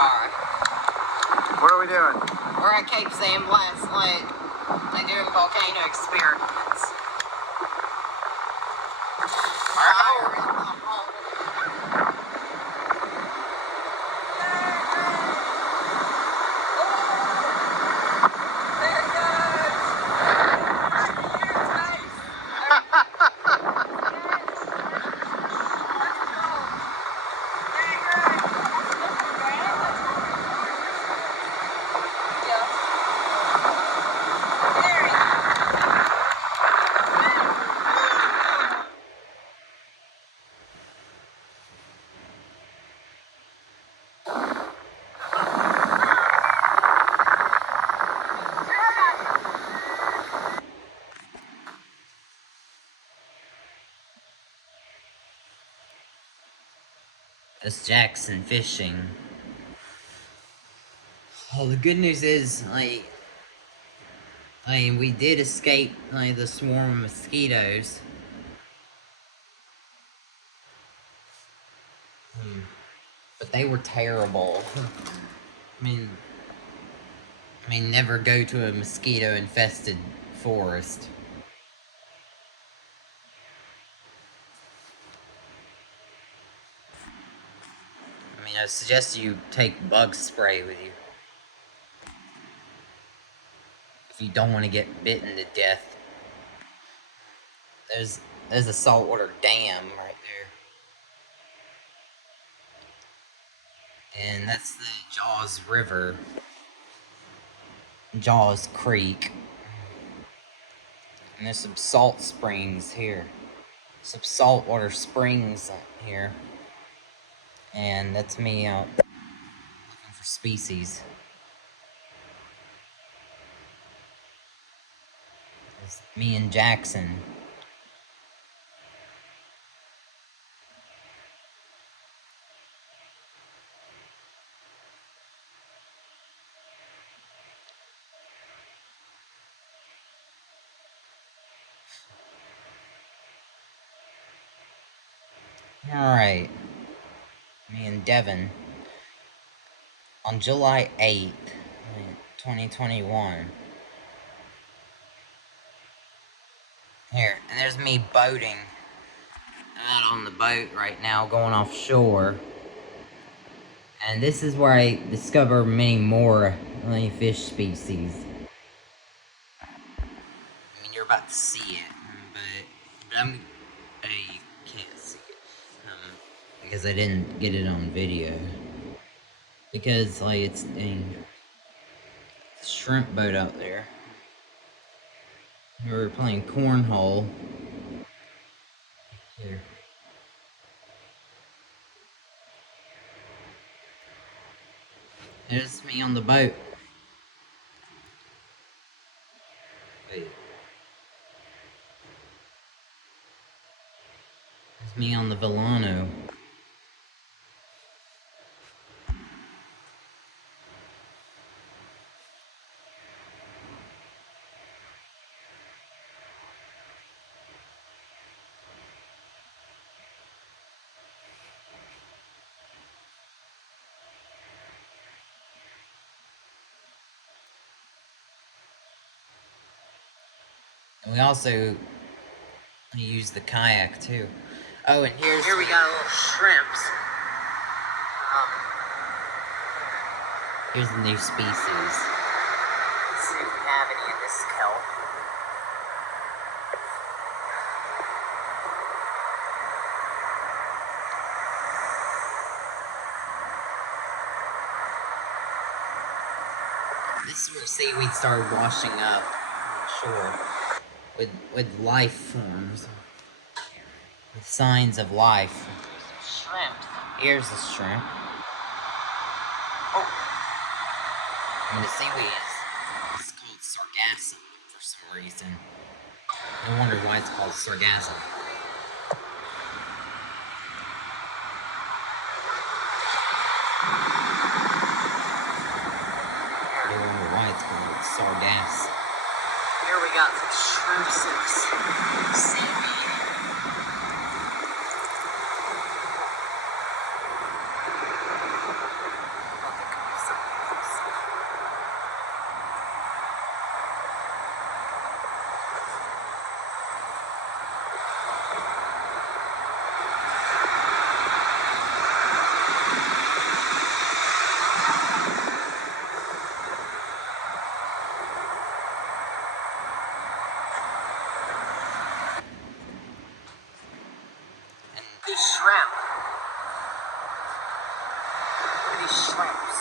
Alright. What are we doing? We're at Cape Sandblast Lake. They're doing volcano experiments. It's Jackson fishing. Well, the good news is, we did escape, the swarm of mosquitoes. But they were terrible. I mean, never go to a mosquito-infested forest. I suggest you take bug spray with you. If you don't want to get bitten to death. There's a saltwater dam right there. And that's the Jaws River. Jaws Creek. And there's some salt springs here. Some saltwater springs here. And that's me out looking for species. It's me and Jackson. Alright. Me and Devin. On July 8th, 2021. Here, and there's me boating. I'm out on the boat right now, going offshore. And this is where I discover many more fish species. You're about to see it, but you can't see it. Because I didn't get it on video. Because, it's a shrimp boat out there. We were playing cornhole. Here. There's me on the boat. Wait. There's me on the Villano. And we also use the kayak too. Oh, and here we got little shrimps. Here's the new species. Let's see if we have any in this kelp. This is where seaweed started washing up on the shore with life forms, with signs of life. Shrimps. Here's the shrimp. Oh. And the seaweed is called sargassum for some reason. No wonder why it's called sargassum. Sargass. Here we got some shrimps and seaweed. Got the shrimps.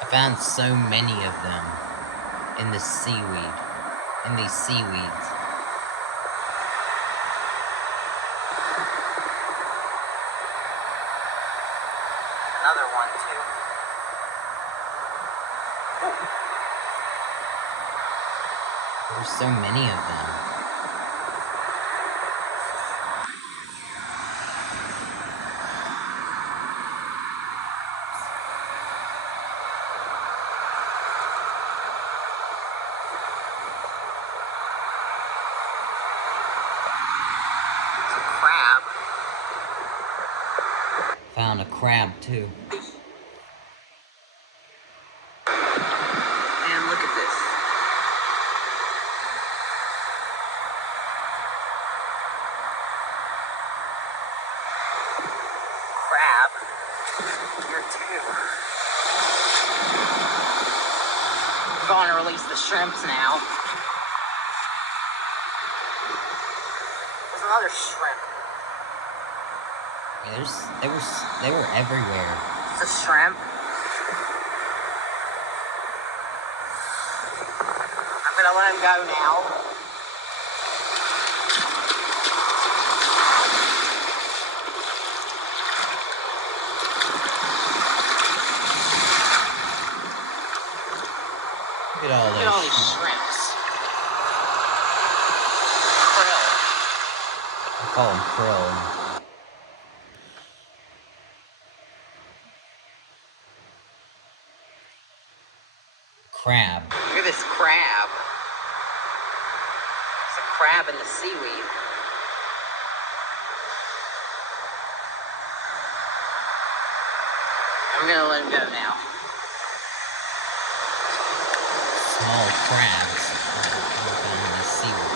I found so many of them in the seaweed, in these seaweeds. Another one too. Ooh. There's so many of them. Crab. Found a crab too. Man, look at this. Crab. Here too. We're going to release the shrimps now. There's another shrimp. Yeah, they were everywhere. It's a shrimp. I'm gonna let him go now. Look at all these shrimps. Krill. I call them krill. Crab. Look at this crab. It's a crab in the seaweed. I'm gonna let him go now. Small crabs in the seaweed.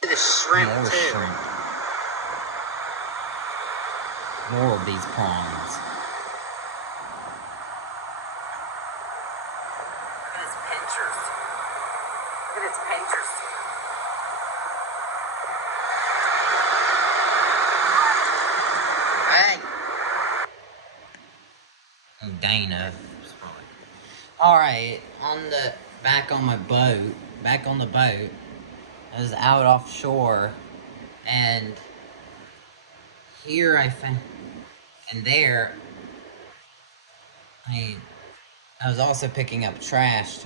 Look at the shrimp too. Shrimp. More of these prawns. Look at its pinchers. Look at its pinchers. Hey! Dana. Alright, back on the boat. I was out offshore, and here I found, and there, I was also picking up trash.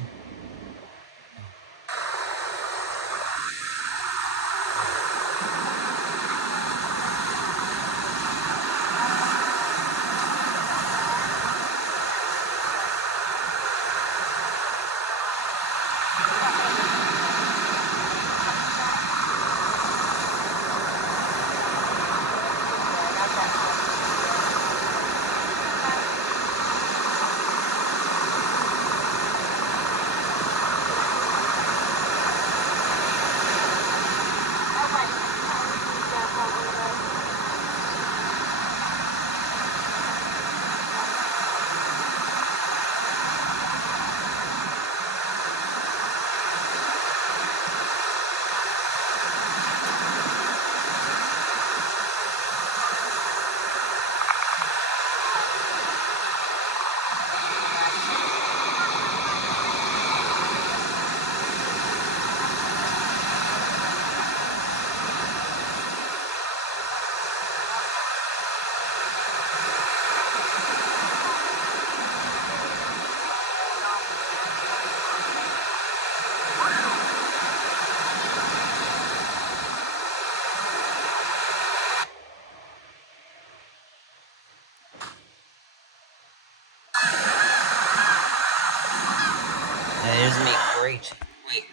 There's me breach. Wait.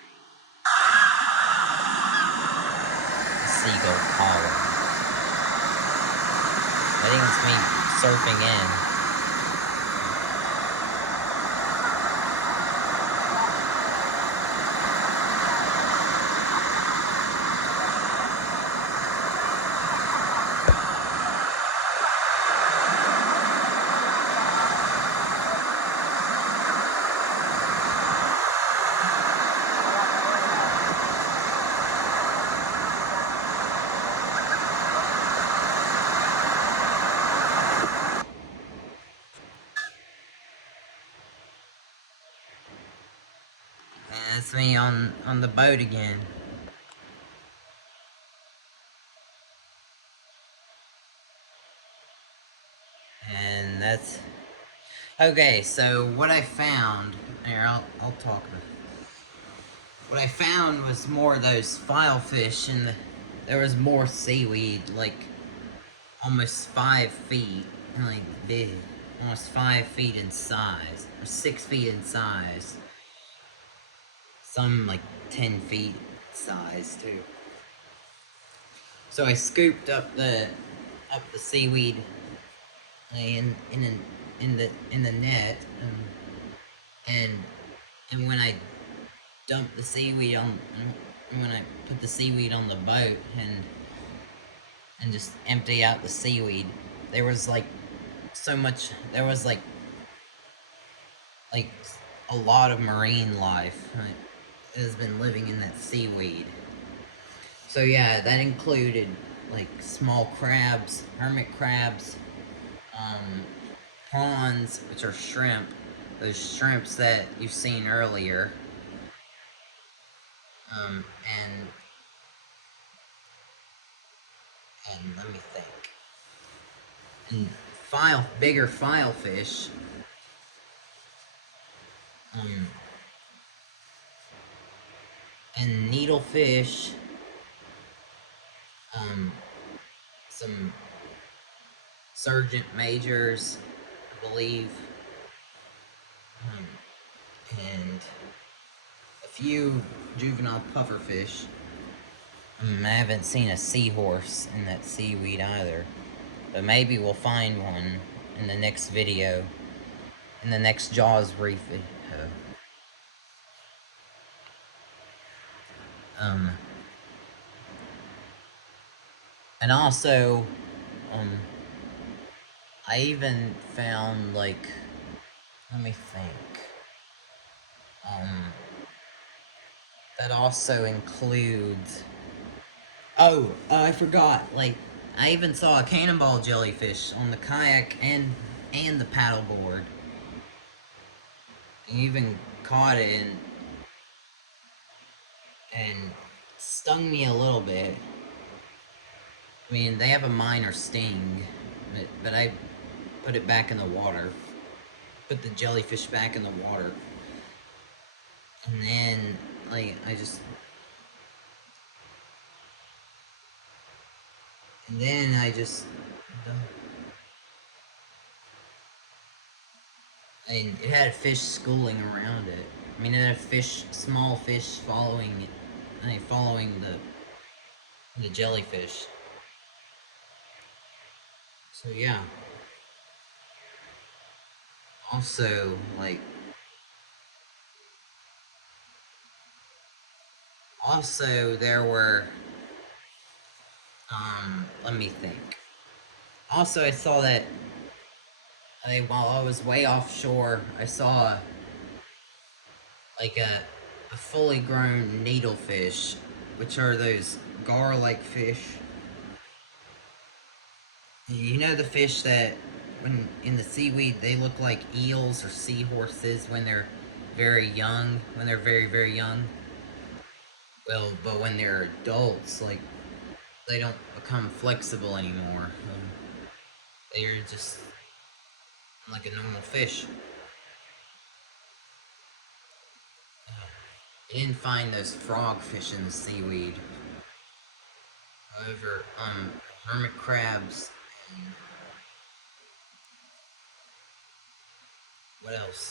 Seagull collar. I think it's me surfing in. That's me on the boat again. And that's okay. So what I found here, I'll talk about. What I found was more of those filefish, and there was more seaweed, like almost 5 feet, really big, almost 5 feet in size, or 6 feet in size. Some like 10 feet size too. So I scooped up the seaweed in the net, and when I dumped the seaweed on, and when I put the seaweed on the boat and just empty out the seaweed, there was like so much. There was like a lot of marine life that has been living in that seaweed. So yeah, that included like small crabs, hermit crabs, prawns, which are shrimp, those shrimps that you've seen earlier, um, and let me think, and bigger filefish, um, and needlefish, some sergeant majors, I believe, um, and a few juvenile pufferfish. I haven't seen a seahorse in that seaweed either, but maybe we'll find one in the next video, in the next Jaws Reef video. And also, I even found, like, let me think, that also includes, I forgot, like, I even saw a cannonball jellyfish on the kayak and the paddleboard. I even caught it and stung me a little bit. I mean, they have a minor sting, but I put it back in the water. Put the jellyfish back in the water. And then, like, and it had fish schooling around it. I mean, it had small fish following it. I mean, following the jellyfish. So yeah. Also, like, there were, let me think. Also, I saw that, while I was way offshore, I saw, like, a fully grown needlefish, which are those gar-like fish. You know the fish that, when in the seaweed, they look like eels or seahorses when they're very young, when they're very, very young? Well, but when they're adults, like, they don't become flexible anymore. They're just like a normal fish. I didn't find those frogfish in the seaweed. However, hermit crabs and what else?